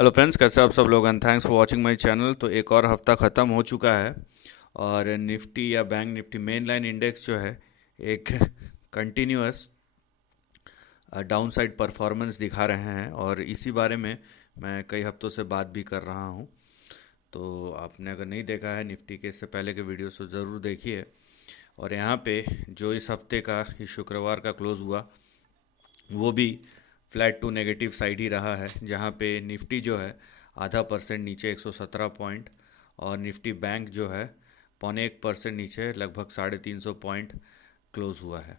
Hello friends, कैसे आप सब लोग and thanks for watching my channel. तो एक और हफ्ता ख़त्म हो चुका है और निफ्टी या bank Nifty main line index जो है एक कंटिन्यूअस डाउन साइड परफॉर्मेंस दिखा रहे हैं और इसी बारे में मैं कई हफ्तों से बात भी कर रहा हूं। तो आपने अगर नहीं देखा है निफ्टी के इससे पहले के वीडियोस तो ज़रूर देखिए। और यहाँ पे जो इस हफ्ते का इस शुक्रवार का क्लोज़ हुआ वो भी फ्लैट टू नेगेटिव साइड ही रहा है, जहाँ पे निफ्टी जो है आधा परसेंट नीचे 117 पॉइंट और निफ्टी बैंक जो है 0.25% नीचे लगभग 350 पॉइंट क्लोज हुआ है।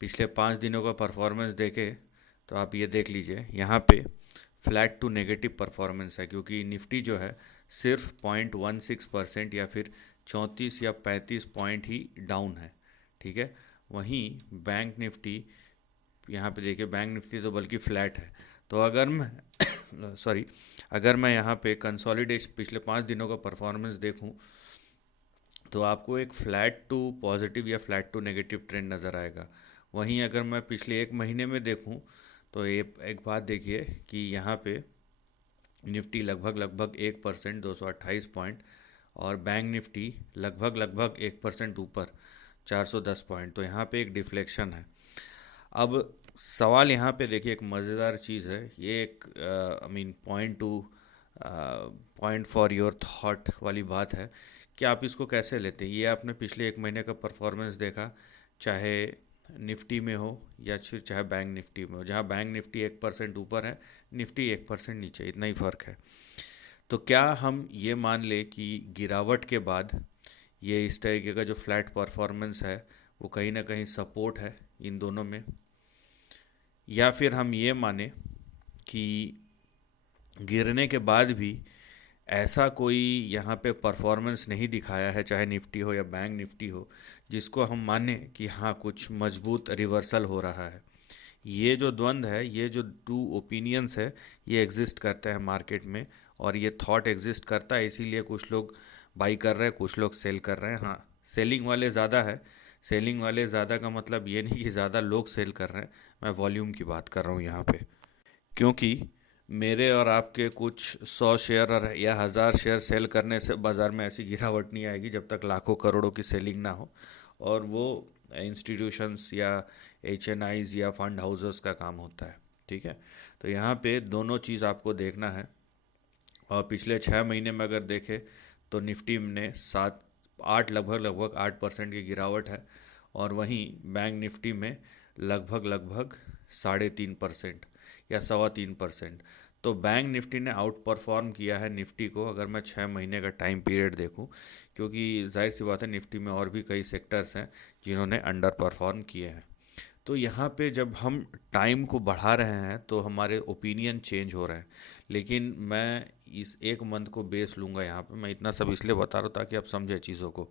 पिछले 5 दिनों का परफॉर्मेंस देखे तो आप ये देख लीजिए, यहाँ पे फ्लैट टू नेगेटिव परफॉर्मेंस है क्योंकि निफ्टी जो है सिर्फ 0.16% या फिर 34 या 35 पॉइंट ही डाउन है। ठीक है। वहीं बैंक निफ्टी, यहाँ पे देखिए बैंक निफ्टी तो बल्कि फ्लैट है। तो अगर मैं सॉरी, अगर मैं यहाँ पे कंसोलिडेशन पिछले 5 दिनों का परफॉर्मेंस देखूँ तो आपको एक फ्लैट टू पॉजिटिव या फ्लैट टू नेगेटिव ट्रेंड नज़र आएगा। वहीं अगर मैं पिछले एक महीने में देखूँ तो ये एक बात देखिए कि यहाँ पे निफ्टी लगभग लगभग 1%, 228 पॉइंट, और बैंक निफ्टी लगभग लगभग 1% ऊपर 410 पॉइंट। तो यहाँ पे एक डिफ्लेक्शन है। अब सवाल यहाँ पे देखिए, एक मज़ेदार चीज़ है ये, एक I mean point for your thought वाली बात है कि आप इसको कैसे लेते हैं। ये आपने पिछले एक महीने का परफॉर्मेंस देखा, चाहे निफ्टी में हो या फिर चाहे बैंक निफ्टी में हो, जहाँ बैंक निफ्टी 1% ऊपर है, निफ्टी 1% नीचे, इतना ही फ़र्क है। तो क्या हम ये मान ले कि गिरावट के बाद ये इस तरीके का जो फ्लैट परफॉर्मेंस है वो कहीं ना कहीं सपोर्ट है इन दोनों में, या फिर हम ये माने कि गिरने के बाद भी ऐसा कोई यहाँ पे परफॉर्मेंस नहीं दिखाया है, चाहे निफ्टी हो या बैंक निफ्टी हो, जिसको हम माने कि हाँ कुछ मजबूत रिवर्सल हो रहा है। ये जो द्वंद्व है, ये जो टू ओपिनियंस है, ये एग्जिस्ट करते हैं मार्केट में और ये थॉट एग्जिस्ट करता है। इसीलिए कुछ लोग बाई कर रहे हैं, कुछ लोग सेल कर रहे हैं। हाँ, सेलिंग वाले ज़्यादा है। सेलिंग वाले ज़्यादा का मतलब ये नहीं कि ज़्यादा लोग सेल कर रहे हैं, मैं वॉल्यूम की बात कर रहा हूँ यहाँ पे। क्योंकि मेरे और आपके कुछ 100 शेयर और या 1000 शेयर सेल करने से बाज़ार में ऐसी गिरावट नहीं आएगी जब तक लाखों करोड़ों की सेलिंग ना हो। और वो इंस्टीट्यूशंस या HNIs या फंड हाउसेस का काम होता है। ठीक है। तो यहाँ पे दोनों चीज़ आपको देखना है। और पिछले 6 महीने में अगर देखें तो निफ्टी में 7 8 लगभग लगभग 8% की गिरावट है और वहीं बैंक निफ्टी में लगभग लगभग 3.5% या 3.25%। तो बैंक निफ्टी ने आउट परफॉर्म किया है निफ्टी को, अगर मैं 6 महीने का टाइम पीरियड देखूं, क्योंकि जाहिर सी बात है निफ्टी में और भी कई सेक्टर्स हैं जिन्होंने अंडर परफॉर्म किए हैं। तो यहाँ पे जब हम टाइम को बढ़ा रहे हैं तो हमारे ओपिनियन चेंज हो रहे हैं। लेकिन मैं इस एक मंथ को बेस लूँगा यहाँ पे। मैं इतना सब इसलिए बता रहा हूँ ताकि आप समझें चीज़ों को।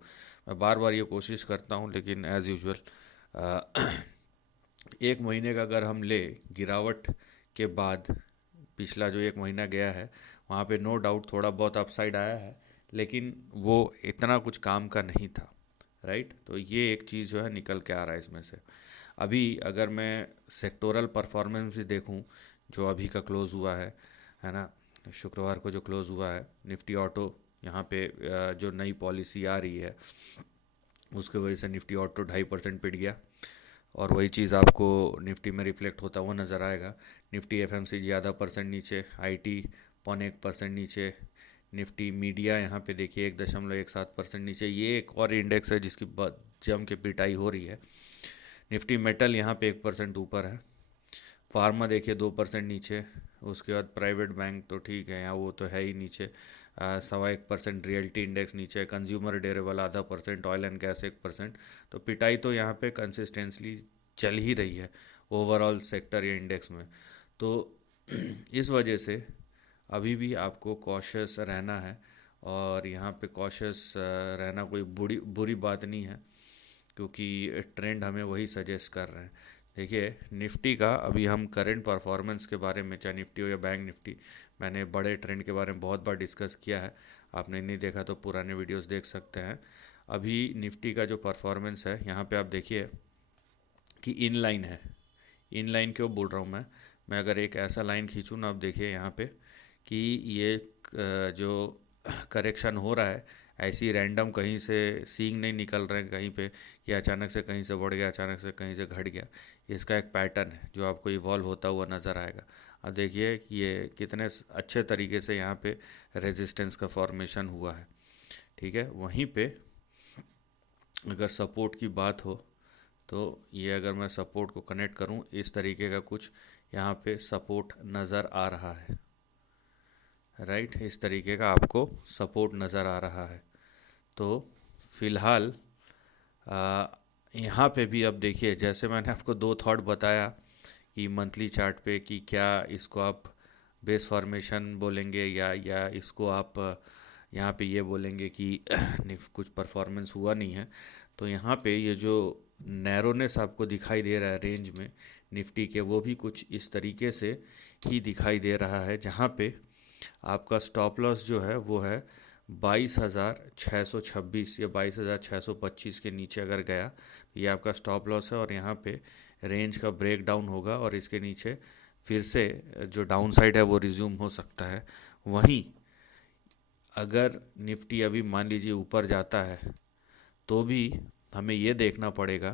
मैं बार बार ये कोशिश करता हूँ लेकिन एज़ यूजुअल एक महीने का अगर हम ले गिरावट के बाद, पिछला जो एक महीना गया है वहाँ पे नो डाउट थोड़ा बहुत अपसाइड आया है, लेकिन वो इतना कुछ काम का नहीं था। राइट। तो ये एक चीज़ जो है निकल के आ रहा है इसमें से। अभी अगर मैं सेक्टोरल परफॉर्मेंस भी देखूं, जो अभी का क्लोज़ हुआ है ना, शुक्रवार को जो क्लोज़ हुआ है, निफ्टी ऑटो, यहाँ पे जो नई पॉलिसी आ रही है उसके वजह से निफ्टी ऑटो 2.5% पिट गया और वही चीज़ आपको निफ्टी में रिफ्लेक्ट होता हुआ नज़र आएगा। निफ्टी FMCG आधा परसेंट नीचे, IT 0.1% नीचे, निफ्टी मीडिया यहाँ पे देखिए 1.17% नीचे। ये एक और इंडेक्स है जिसकी जम के पिटाई हो रही है। निफ्टी मेटल यहाँ पे 1% ऊपर है। फार्मा देखिए 2% नीचे। उसके बाद प्राइवेट बैंक तो ठीक है, यहाँ वो तो है ही नीचे, 1.25% रियल्टी इंडेक्स नीचे, कंज्यूमर ड्यूरेबल आधा परसेंट, ऑयल एंड गैस 1%। तो पिटाई तो यहाँ पे कंसिस्टेंसली चल ही रही है ओवरऑल सेक्टर या इंडेक्स में। तो इस वजह से अभी भी आपको कॉशियस रहना है और यहाँ पे कॉशियस रहना कोई बुरी बात नहीं है, क्योंकि ट्रेंड हमें वही सजेस्ट कर रहे हैं। देखिए निफ्टी का अभी हम करंट परफॉर्मेंस के बारे में, चाहे निफ्टी हो या बैंक निफ्टी, मैंने बड़े ट्रेंड के बारे में बहुत बार डिस्कस किया है। आपने नहीं देखा तो पुराने वीडियोस देख सकते हैं। अभी निफ्टी का जो परफॉर्मेंस है यहाँ पे आप देखिए कि इन लाइन है। इन लाइन क्यों बोल रहा हूँ मैं अगर एक ऐसा लाइन खींचूँ ना, आप देखिए यहाँ पे कि ये जो करेक्शन हो रहा है ऐसी रैंडम कहीं से सींग नहीं निकल रहे हैं कहीं पे, या अचानक से कहीं से बढ़ गया, अचानक से कहीं से घट गया। इसका एक पैटर्न है जो आपको इवॉल्व होता हुआ नज़र आएगा। अब देखिए कि ये कितने अच्छे तरीके से यहाँ पे रेजिस्टेंस का फॉर्मेशन हुआ है। ठीक है, वहीं पे अगर सपोर्ट की बात हो तो ये अगर मैं सपोर्ट को कनेक्ट करूँ, इस तरीके का कुछ यहाँ पे सपोर्ट नज़र आ रहा है। राइट, इस तरीके का आपको सपोर्ट नज़र आ रहा है। तो फिलहाल आ, यहाँ पे भी अब देखिए, जैसे मैंने आपको दो थॉट बताया कि मंथली चार्ट पे कि क्या इसको आप बेस फॉर्मेशन बोलेंगे या इसको आप यहाँ पे ये बोलेंगे कि कुछ परफॉर्मेंस हुआ नहीं है। तो यहाँ पे ये जो नैरोनेस आपको दिखाई दे रहा है रेंज में निफ्टी के, वो भी कुछ इस तरीके से ही दिखाई दे रहा है, जहाँ पे आपका स्टॉप लॉस जो है वो है 22,626 या 22,625 के नीचे अगर गया तो ये आपका स्टॉप लॉस है, और यहाँ पे रेंज का ब्रेक डाउन होगा और इसके नीचे फिर से जो डाउन साइड है वो रिज्यूम हो सकता है। वहीं अगर निफ्टी अभी मान लीजिए ऊपर जाता है तो भी हमें ये देखना पड़ेगा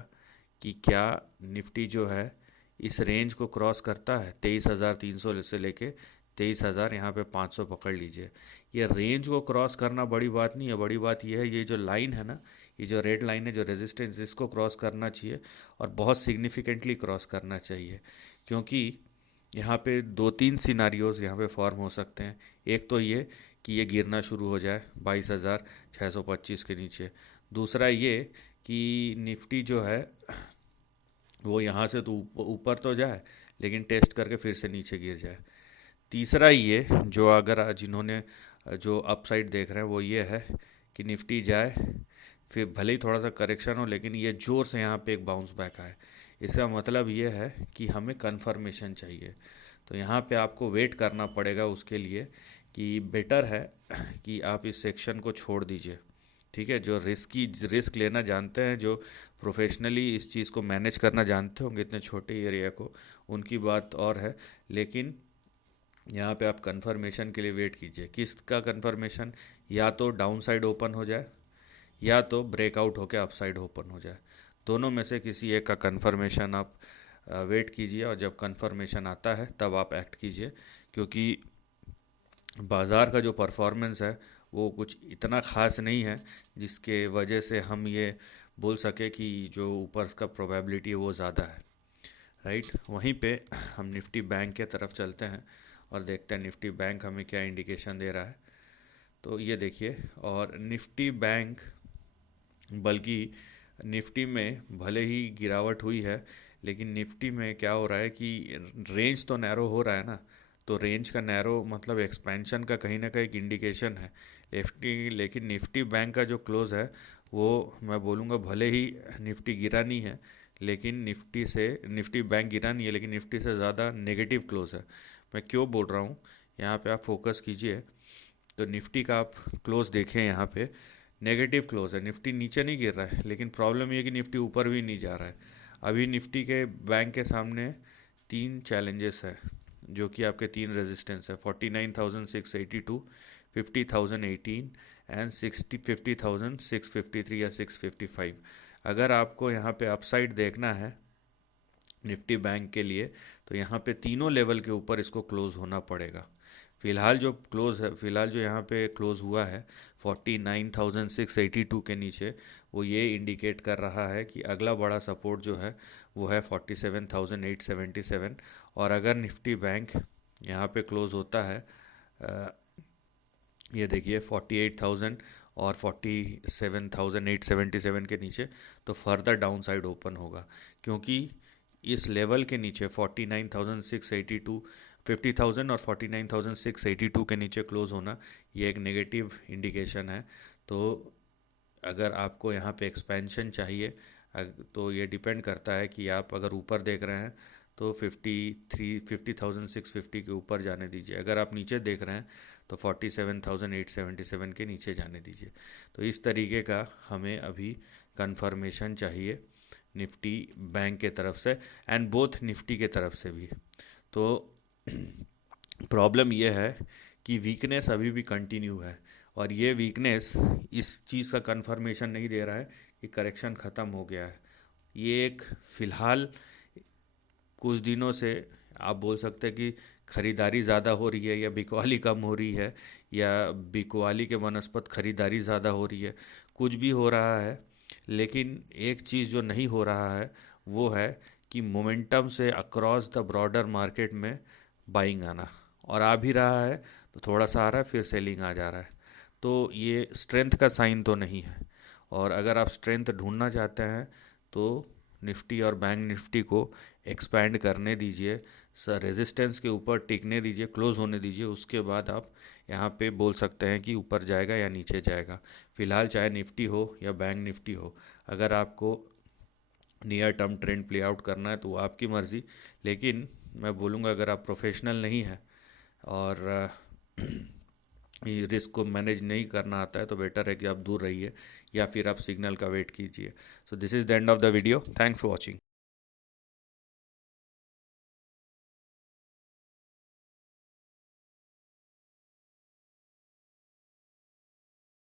कि क्या निफ्टी जो है इस रेंज को क्रॉस करता है 23,300 से लेके 23,000, यहाँ पे 500 पकड़ लीजिए। ये रेंज को क्रॉस करना बड़ी बात नहीं है, बड़ी बात ये है ये जो लाइन है ना, ये जो रेड लाइन है, जो रेजिस्टेंस, इसको क्रॉस करना चाहिए और बहुत सिग्निफिकेंटली क्रॉस करना चाहिए। क्योंकि यहाँ पे दो तीन सिनारियोज़ यहाँ पे फॉर्म हो सकते हैं। एक तो ये कि ये गिरना शुरू हो जाए 22,625 के नीचे। दूसरा ये कि निफ्टी जो है वो यहाँ से तो ऊपर तो जाए लेकिन टेस्ट करके फिर से नीचे गिर जाए। तीसरा ये जो अगर जिन्होंने जो अपसाइड देख रहे हैं वो ये है कि निफ्टी जाए, फिर भले ही थोड़ा सा करेक्शन हो लेकिन ये ज़ोर से यहाँ पे एक बाउंस बैक आए। इसका मतलब ये है कि हमें कंफर्मेशन चाहिए। तो यहाँ पे आपको वेट करना पड़ेगा उसके लिए, कि बेटर है कि आप इस सेक्शन को छोड़ दीजिए। ठीक है, जो रिस्क लेना जानते हैं, जो प्रोफेशनली इस चीज़ को मैनेज करना जानते होंगे इतने छोटे एरिया को, उनकी बात और है। लेकिन यहाँ पे आप कंफर्मेशन के लिए वेट कीजिए। किसका कंफर्मेशन? या तो डाउन साइड ओपन हो जाए या तो ब्रेकआउट होकर अपसाइड ओपन हो जाए। दोनों में से किसी एक का कंफर्मेशन आप वेट कीजिए, और जब कंफर्मेशन आता है तब आप एक्ट कीजिए। क्योंकि बाज़ार का जो परफॉर्मेंस है वो कुछ इतना ख़ास नहीं है जिसके वजह से हम ये बोल सके कि जो ऊपर का प्रोबेबिलिटी है वो ज़्यादा है। राइट, वहीं पे हम निफ्टी बैंक के तरफ चलते हैं और देखते हैं निफ्टी बैंक हमें क्या इंडिकेशन दे रहा है। तो ये देखिए, और निफ्टी बैंक, बल्कि निफ्टी में भले ही गिरावट हुई है लेकिन निफ्टी में क्या हो रहा है कि रेंज तो नैरो हो रहा है ना। तो रेंज का नैरो मतलब एक्सपेंशन का कहीं ना कहीं एक इंडिकेशन है निफ्टी। लेकिन निफ्टी बैंक का जो क्लोज़ है वो मैं बोलूँगा, भले ही निफ्टी गिरा नहीं है लेकिन निफ्टी बैंक गिरा नहीं है लेकिन निफ्टी से ज़्यादा नेगेटिव क्लोज़ है। मैं क्यों बोल रहा हूँ, यहाँ पे आप फोकस कीजिए। तो निफ्टी का आप क्लोज़ देखें, यहाँ पे नेगेटिव क्लोज है, निफ्टी नीचे नहीं गिर रहा है। लेकिन प्रॉब्लम ये है कि निफ्टी ऊपर भी नहीं जा रहा है। अभी निफ्टी के बैंक के सामने तीन चैलेंजेस है, जो कि आपके तीन रेजिस्टेंस है: 49,682, 50,018 एंड 50,653 या 655। अगर आपको यहाँ पे अपसाइड देखना है निफ्टी बैंक के लिए तो यहाँ पे तीनों लेवल के ऊपर इसको क्लोज़ होना पड़ेगा। फ़िलहाल जो यहाँ पे क्लोज़ हुआ है 49,682 के नीचे, वो ये इंडिकेट कर रहा है कि अगला बड़ा सपोर्ट जो है वो है 47,877। और अगर निफ्टी बैंक यहाँ पे क्लोज़ होता है ये देखिए 48,000 और 47,877 के नीचे, तो फर्दर डाउन साइड ओपन होगा। क्योंकि इस लेवल के नीचे 49,682, 50,000 और 49,682 के नीचे क्लोज़ होना ये एक नेगेटिव इंडिकेशन है। तो अगर आपको यहाँ पे एक्सपेंशन चाहिए तो ये डिपेंड करता है कि आप अगर ऊपर देख रहे हैं तो 50,650 के ऊपर जाने दीजिए। अगर आप नीचे देख रहे हैं तो 47,877 के नीचे जाने दीजिए। तो इस तरीके का हमें अभी कंफर्मेशन चाहिए निफ्टी बैंक के तरफ से एंड बोथ निफ्टी के तरफ से भी। तो प्रॉब्लम यह है कि वीकनेस अभी भी कंटिन्यू है, और ये वीकनेस इस चीज़ का कंफर्मेशन नहीं दे रहा है कि करेक्शन ख़त्म हो गया है। ये एक फ़िलहाल कुछ दिनों से आप बोल सकते हैं कि ख़रीदारी ज़्यादा हो रही है या बिकवाली कम हो रही है, या बिकवाली के बनस्पत ख़रीदारी ज़्यादा हो रही है, कुछ भी हो रहा है। लेकिन एक चीज़ जो नहीं हो रहा है वो है कि मोमेंटम से अक्रॉस द ब्रॉडर मार्केट में बाइंग आना, और आ भी रहा है तो थोड़ा सा आ रहा है फिर सेलिंग आ जा रहा है। तो ये स्ट्रेंथ का साइन तो नहीं है, और अगर आप स्ट्रेंथ ढूंढना चाहते हैं तो निफ्टी और बैंक निफ्टी को एक्सपैंड करने दीजिए, सर रेजिस्टेंस के ऊपर टिकने दीजिए, क्लोज होने दीजिए, उसके बाद आप यहाँ पे बोल सकते हैं कि ऊपर जाएगा या नीचे जाएगा। फिलहाल चाहे निफ्टी हो या बैंक निफ्टी हो, अगर आपको near term trend play out करना है तो वो आपकी मर्ज़ी। लेकिन मैं बोलूँगा अगर आप प्रोफेशनल नहीं हैं और ये रिस्क को मैनेज नहीं करना आता है तो बेटर है कि आप दूर रहिए, या फिर आप सिग्नल का वेट कीजिए। So this is the end of the video, thanks for watching.